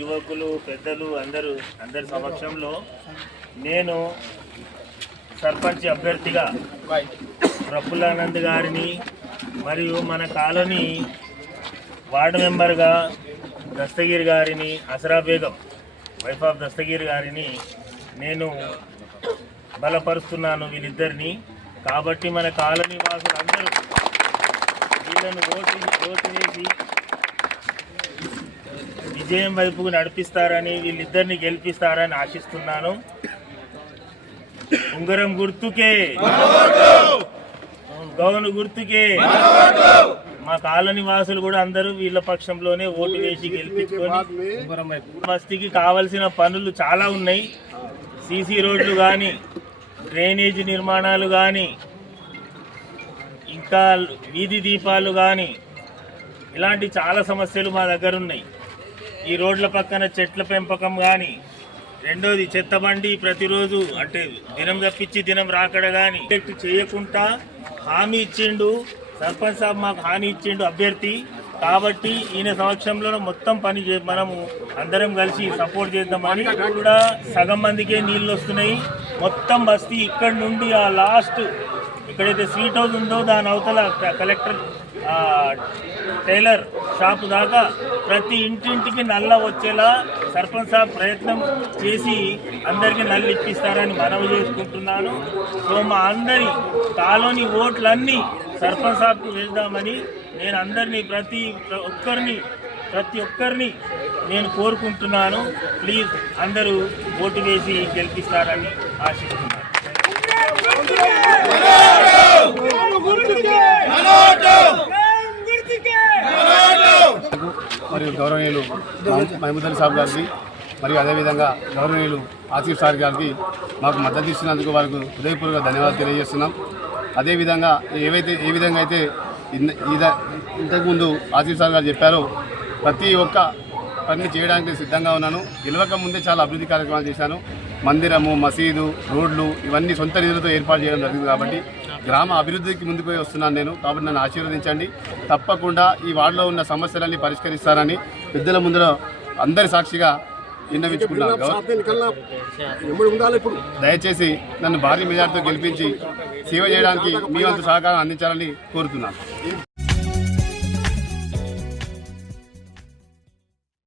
యువకులు పెద్దలు అందరి సమక్షంలో నేను సర్పంచ్ అభ్యర్థిగా ప్రఫుల్లానంద్ గారిని మరియు మన కాలనీ వార్డు మెంబర్గా దస్తగిరి గారిని, అసరా బేగం వైఫ్ ఆఫ్ దస్తగిరి గారిని నేను బలపరుస్తున్నాను వీళ్ళిద్దరిని. కాబట్టి మన కాలనీ వాసులు అందరూ వీళ్ళను ఓటు వేసి విజయం వైపుకు నడిపిస్తారని, వీళ్ళిద్దరిని గెలిపిస్తారని ఆశిస్తున్నాను. ఉంగరం గుర్తుకే, గౌను గుర్తుకే. మా కాలనీ వాసులు కూడా అందరూ వీళ్ళ పక్షంలోనే ఓటు వేసి గెలిపించుకొని బస్తీకి కావలసిన పనులు చాలా ఉన్నాయి. సీసీ రోడ్లు కానీ, డ్రైనేజ్ నిర్మాణాలు కానీ, ఇంకా వీధి దీపాలు కానీ, ఇలాంటి చాలా సమస్యలు మా దగ్గర ఉన్నాయి. ఈ రోడ్ల పక్కన చెట్ల పెంపకం కానీ, రెండోది చెత్త బండి ప్రతిరోజు అంటే దినం తప్పించి దినం రాకడ కానీ చేయకుండా హామీ ఇచ్చిండు సర్పంచ్ సాబ్, మాకు హామీ ఇచ్చిండు అభ్యర్థి. కాబట్టి ఈయన సమక్షంలో మొత్తం పని మనము అందరం కలిసి సపోర్ట్ చేద్దామని. కూడా సగం మందికే నీళ్ళు వస్తున్నాయి. మొత్తం బస్తీ ఇక్కడి నుండి ఆ లాస్ట్ ఎక్కడైతే స్వీట్ హౌస్ ఉందో దాని అవతల కలెక్టర్ టైలర్ షాపు దాకా ప్రతి ఇంటింటికి నల్ల వచ్చేలా సర్పంచ్ సాబ్ ప్రయత్నం చేసి అందరికీ నల్లు ఇప్పిస్తారని మనవి చేసుకుంటున్నాను. సో మా అందరి కాలనీ ఓట్లన్నీ సర్పంచ్ సాబ్కు వేద్దామని నేను అందరినీ ప్రతి ఒక్కరిని నేను కోరుకుంటున్నాను. ప్లీజ్ అందరూ ఓటు వేసి గెలిపిస్తారని ఆశిస్తున్నాను. మరియు గౌరవనీయులు మహమూద్ అలీ సాబ్ గారికి మరియు అదేవిధంగా గౌరవనీయులు ఆసిఫ్ సార్ గారికి మాకు మద్దతు ఇచ్చినందుకు వారికి హృదయపూర్వక ధన్యవాదాలు తెలియజేస్తున్నాం. అదేవిధంగా ఏ విధంగా అయితే ఇంతకుముందు ఆసిఫ్ సార్ గారు చెప్పారో ప్రతి ఒక్క పని చేయడానికి సిద్ధంగా ఉన్నాను. గెలవక ముందే చాలా అభివృద్ధి కార్యక్రమాలు చేశాను. మందిరము, మసీదు, రోడ్లు ఇవన్నీ సొంత నిధులతో ఏర్పాటు చేయడం జరిగింది. కాబట్టి గ్రామ అభివృద్ధికి ముందుకు వస్తున్నాను నేను. కాబట్టి నన్ను ఆశీర్వదించండి. తప్పకుండా ఈ వార్డులో ఉన్న సమస్యలన్నీ పరిష్కరిస్తారని పెద్దల ముందర అందరి సాక్షిగా విన్నవించుకున్నాను. దయచేసి నన్ను భారీ మెజార్టీతో గెలిపించి సేవ చేయడానికి మీ వంతు సహకారం అందించాలని కోరుతున్నాను.